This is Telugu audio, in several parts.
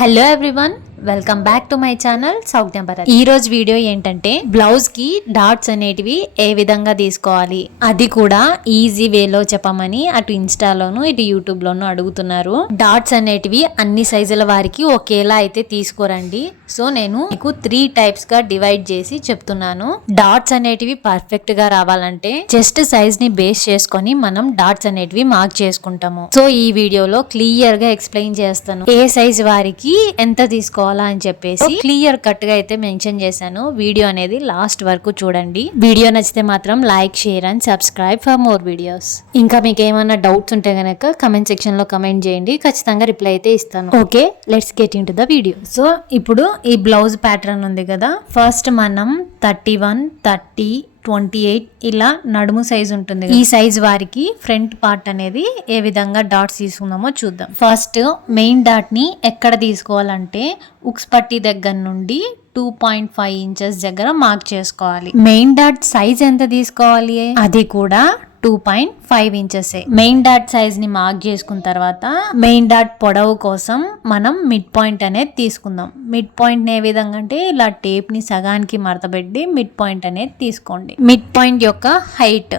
Hello everyone, welcome back to my channel Saujnya Bharat. ఈ రోజు వీడియో ఏంటంటే బ్లౌజ్ కి డాట్స్ అనేటివి ఏ విధంగా తీసుకోవాలి, అది కూడా ఈజీ వేలో చెప్పమని అటు ఇన్స్టాలోను ఇటు యూట్యూబ్ లోను అడుగుతున్నారు. డాట్స్ అనేటివి అన్ని సైజుల వారికి ఒకేలా అయితే తీసుకోరండి. సో నేను మీకు 3 టైప్స్ గా డివైడ్ చేసి చెప్తున్నాను. డాట్స్ అనేటివి పర్ఫెక్ట్ గా రావాలంటే జస్ట్ సైజ్ ని బేస్ చేసుకొని మనం డాట్స్ అనేటివి మార్క్ చేసుకుంటాము. సో ఈ వీడియోలో క్లియర్ గా ఎక్స్ప్లెయిన్ చేస్తాను, ఏ సైజ్ వారికి ఎంత తీసుకోవాలా అని చెప్పేసి క్లియర్ కట్ గా అయితే మెన్షన్ చేశాను. వీడియో అనేది లాస్ట్ వరకు చూడండి. వీడియో నచ్చితే మాత్రం like, share and subscribe for more videos. ఇంకా మీకు ఏమైనా డౌట్స్ ఉంటే గనక కమెంట్ సెక్షన్ లో కమెంట్ చేయండి, ఖచ్చితంగా రిప్లై అయితే ఇస్తాను. Okay, let's get in to the video. So ఇప్పుడు ఈ బ్లౌజ్ ప్యాటర్న్ ఉంది కదా, ఫస్ట్ మనం 31, 30, 28 ఇలా నడుము సైజ్ ఉంటుంది. ఈ సైజ్ వారికి ఫ్రంట్ పార్ట్ అనేది ఏ విధంగా డాట్స్ తీసుకుందామో చూద్దాం. ఫస్ట్ మెయిన్ డాట్ ని ఎక్కడ తీసుకోవాలంటే ఉక్స్ పట్టి దగ్గర నుండి 2.5 ఇంచెస్ దగ్గర మార్క్ చేసుకోవాలి. మెయిన్ డాట్ సైజ్ ఎంత తీసుకోవాలి, అది కూడా 2.5 ఇంచెస్. మెయిన్ డాట్ సైజ్ ని మార్క్ చేసుకున్న తర్వాత మెయిన్ డాట్ పొడవు కోసం మనం మిడ్ పాయింట్ అనేది తీసుకుందాం. మిడ్ పాయింట్ ఏ విధంగా అంటే ఇలా టేప్ ని సగానికి మడతపెట్టి మిడ్ పాయింట్ అనేది తీసుకోండి. మిడ్ పాయింట్ యొక్క హైట్,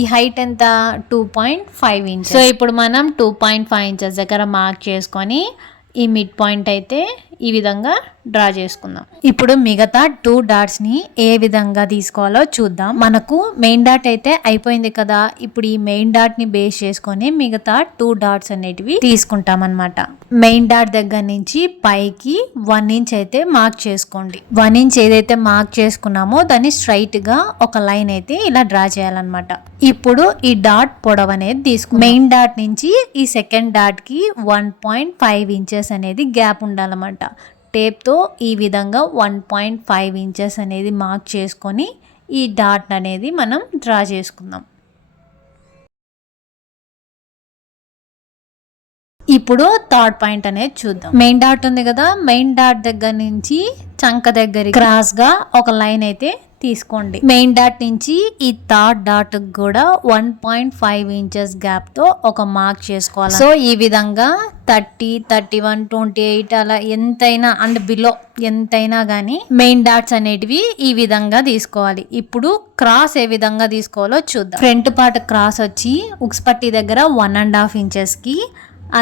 ఈ హైట్ ఎంత 2.5 ఇంచెస్. సో ఇప్పుడు మనం 2.5 ఇంచెస్ దగ్గర మార్క్ చేసుకొని ఈ మిడ్ పాయింట్ అయితే ఈ విధంగా డ్రా చేసుకుందాం. ఇప్పుడు మిగతా 2 డాట్స్ ని ఏ విధంగా తీసుకోవాలో చూద్దాం. మనకు మెయిన్ డాట్ అయితే అయిపోయింది కదా, ఇప్పుడు ఈ మెయిన్ డాట్ ని బేస్ చేసుకొని మిగతా 2 డాట్స్ అనేటివి తీసుకుంటాం అన్నమాట. మెయిన్ డాట్ దగ్గర నుంచి పైకి 1 ఇంచ్ అయితే మార్క్ చేసుకోండి. 1 ఇంచ్ ఏదైతే మార్క్ చేసుకున్నామో దాన్ని స్ట్రైట్ గా ఒక లైన్ అయితే ఇలా డ్రా చేయాలన్నమాట. ఇప్పుడు ఈ డాట్ పొడవు అనేది తీసుకుందాం. మెయిన్ డాట్ నుంచి ఈ సెకండ్ డాట్ కి 1.5 ఇంచెస్ అనేది గ్యాప్ ఉండాలన్నమాట. టేప్తో ఈ విధంగా 1.5 ఇంచెస్ అనేది మార్క్ చేసుకొని ఈ డాట్ అనేది మనం డ్రా చేసుకుందాం. ఇప్పుడు థర్డ్ పాయింట్ అనేది చూద్దాం. మెయిన్ డాట్ ఉంది కదా, మెయిన్ డాట్ దగ్గర నుంచి చంక దగ్గర క్రాస్ గా ఒక లైన్ అయితే తీసుకోండి. మెయిన్ డాట్ నుంచి ఈ థర్డ్ డాట్ కూడా 1.5 ఇంచెస్ గ్యాప్ తో ఒక మార్క్ చేసుకోవాలి. సో ఈ విధంగా 30, 31, 28 అలా ఎంతైనా అండ్ బిలో ఎంతైనా గానీ మెయిన్ డాట్స్ అనేటివి ఈ విధంగా తీసుకోవాలి. ఇప్పుడు క్రాస్ ఏ విధంగా తీసుకోవాలో చూద్దాం. ఫ్రంట్ పార్ట్ క్రాస్ వచ్చి ఉక్స్ పట్టి దగ్గర 1.5 ఇంచెస్ కి,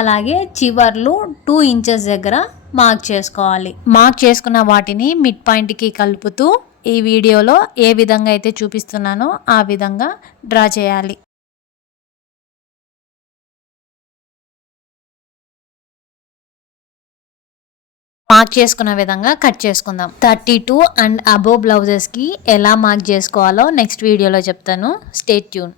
అలాగే చివర్లు 2 ఇంచెస్ దగ్గర మార్క్ చేసుకోవాలి. మార్క్ చేసుకున్న వాటిని మిడ్ పాయింట్ కి కలుపుతూ ఈ వీడియోలో ఏ విధంగా అయితే చూపిస్తున్నానో ఆ విధంగా డ్రా చేయాలి. మార్క్ చేసుకున్న విధంగా కట్ చేసుకుందాం. 32 అండ్ అబోవ్ బ్లౌజెస్ కి ఎలా మార్క్ చేసుకోవాలో నెక్స్ట్ వీడియోలో చెప్తాను. Stay tune.